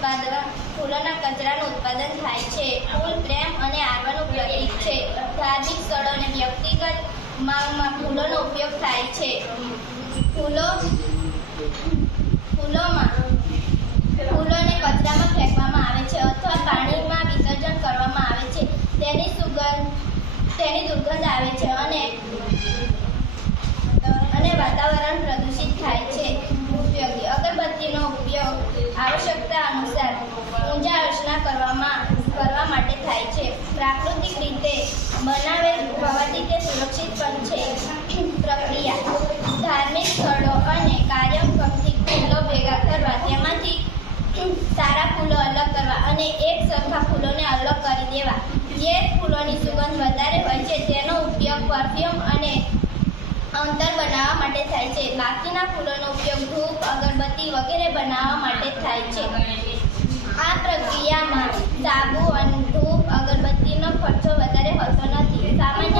ફૂલોના કચરાનું ઉત્પાદન થાય છે. ફૂલ પ્રેમ અને આગળનું પ્રતીક છે. ધાર્મિક સ્થળો અને વ્યક્તિગત માંગમાં ફૂલોનો ઉપયોગ થાય છે. ફૂલોને કચરામાં ફેંકવામાં આવે છે અથવા પાણીમાં વિસર્જન કરવામાં આવે છે. તેની દુર્ગંધ આવે છે અને વાતાવરણ પ્રદૂષિત થાય છે. ઉપયોગી અગરબત્તીનો ઉપયોગ આવશ્યકતા અનુસાર પૂજા અર્ચના કરવા માટે થાય છે. પ્રાકૃતિક રીતે બનાવેલ હોવાથી તે સુરક્ષિત પણ છે. પ્રક્રિયા ધાર્મિક સ્થળો અને કાર્યક્રમથી ફૂલો ભેગા કરવા, તેમાંથી સારા ફૂલો અલગ કરવા અને એક સરખા ફૂલોને અલગ કરી દેવા. જે ફૂલોની સુગંધ વધારે હોય છે તેનો ઉપયોગ પરફ્યુમ અને અત્તર બનાવવા માટે થાય છે. બાકીના ફૂલોનો ઉપયોગ ધૂપ, અગરબત્તી વગેરે બનાવવા માટે થાય છે. આ પ્રક્રિયામાં સાબુ અને ધૂપ, અગરબત્તીનો ખર્ચો વધારે હોતો નથી. સામાન્ય